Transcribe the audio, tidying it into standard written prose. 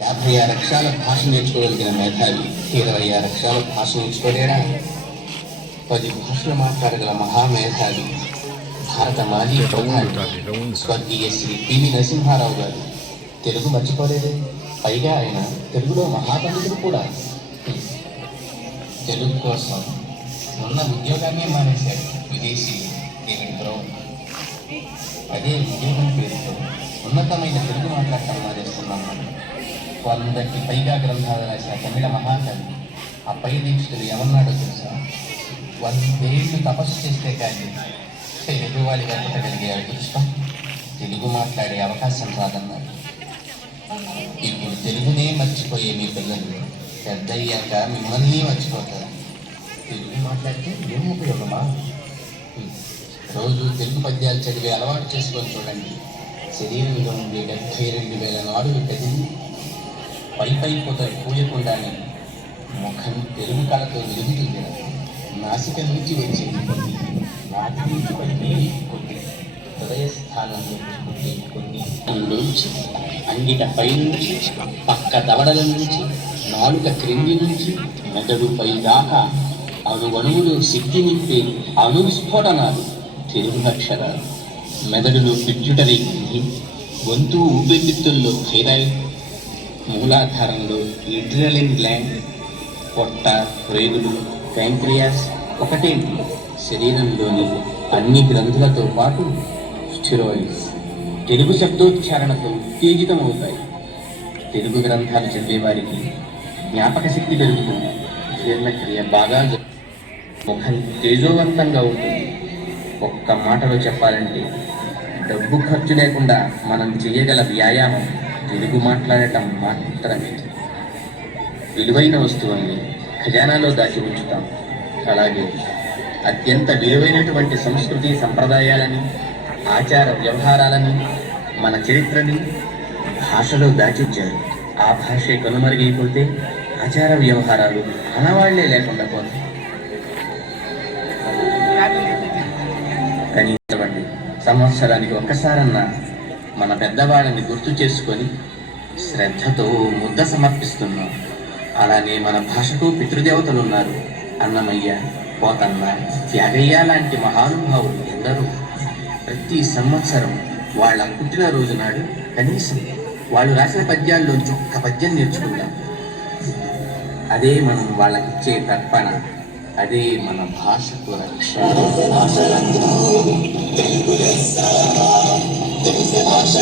56 అక్షరాల భాష నేర్చుకోగలిగిన మేధావి 26 అక్షరాల భాష నేర్చుకోలేడా? 10 భాషలు మాట్లాడగల మహామేధావి భారత మాజీ ప్రధాని స్వర్గీయ శ్రీ పివి నరసింహారావు గారు తెలుగు మర్చిపోలేదే. పైగా ఆయన తెలుగులో మహాపండితుడు కూడా. తెలుగు కోసం ఉన్న ఉద్యోగాన్ని మానేశాడు విదేశీ డేవిడ్ బ్రౌన్. అదే ఉద్యోగం పేరుతో ఉన్నతమైన తెలుగు మాట్లాడటం మానేస్తున్నాం. 100కి పైగా గ్రంథాలు రాసిన తమిళ మహాకవి అప్పయ్య దీక్షితుడు ఏమన్నాడో తెలుసా? 100 ఏళ్ళు తపస్సు చేస్తే కానీ తెలుగు వారి వెతకగలిగే అదృష్టం, తెలుగు మాట్లాడే అవకాశం రాదన్నారు. ఇప్పుడు తెలుగునే మర్చిపోయే మీ పిల్లలు పెద్దయ్యాక మిమ్మల్ని మర్చిపోతారు. తెలుగు మాట్లాడితే ఏం ఉపయోగమా? రోజు తెలుగు పద్యాలు చదివే అలవాటు చేసుకొని చూడండి. శరీరంలో ఉండే 72,000 నాడులు కదిలి పై పొదలు పూయకుండానే ముఖం తెలుగు కళతో వెలుగుతుంది. నాసిక నుంచి వచ్చేది కొన్ని, నాటి నుంచి పలికే కొన్ని, హృదయ స్థానంలో కొన్ని నుంచి, అంగిట పై నుంచి, పక్క దవడల నుంచి, నాలుక క్రింది నుంచి, మెదడు పై దాకా అణువణువులో శక్తి నింపే అణువిస్ఫోటనాలు తెలుగు అక్షరాలు. మెదడులో పిట్యూటరీ గ్రంథి, గొంతు ఊపిరితిత్తుల్లో థైరాయిడ్, మూలాధారంలో అడ్రినలిన్ గ్లాండ్, పొట్ట, ప్రేగులు, ప్యాంక్రియాస్ ఒకటేంటి శరీరంలోని అన్ని గ్రంథులతో పాటు స్టిరాయిడ్స్ తెలుగు శబ్దోచ్చారణతో ఉత్తేజితమవుతాయి. తెలుగు గ్రంథాలు చదివేవారికి జ్ఞాపక శక్తి పెరుగుతుంది, జీర్ణక్రియ బాగా ముఖం తేజోవంతంగా ఉంటుంది. ఒక్క మాటలో చెప్పాలంటే డబ్బు ఖర్చు లేకుండా మనం చేయగల వ్యాయామం తెలుగు మాట్లాడటం మాత్రమే. విలువైన వస్తువుల్ని ఖజానాలో దాచి ఉంచుతాం. అలాగే అత్యంత విలువైనటువంటి సంస్కృతి సంప్రదాయాలని, ఆచార వ్యవహారాలని, మన చరిత్రని భాషలో దాచిచ్చారు. ఆ భాషే కనుమరుగైపోతే ఆచార వ్యవహారాలు అనవాళ్లే లేకుండా పోతాయి. కనీసమండి సంవత్సరానికి ఒక్కసారన్నా మన పెద్దవాళ్ళని గుర్తు చేసుకొని శ్రద్ధతో ముద్ద సమర్పిస్తున్నాం. అలానే మన భాషకు పితృదేవతలు ఉన్నారు. అన్నమయ్య, పోతన్న, త్యాగయ్య లాంటి మహానుభావులు ఎందరో. ప్రతి సంవత్సరం వాళ్ళ పుట్టినరోజు నాడు కనీసం వాళ్ళు రాసిన పద్యాల్లోంచి ఒక్క పద్యం నేర్చుకుంటాం. అదే మనం వాళ్ళకిచ్చే తర్పణ, అదే మన భాషకు రక్ష. తెలుగు భాష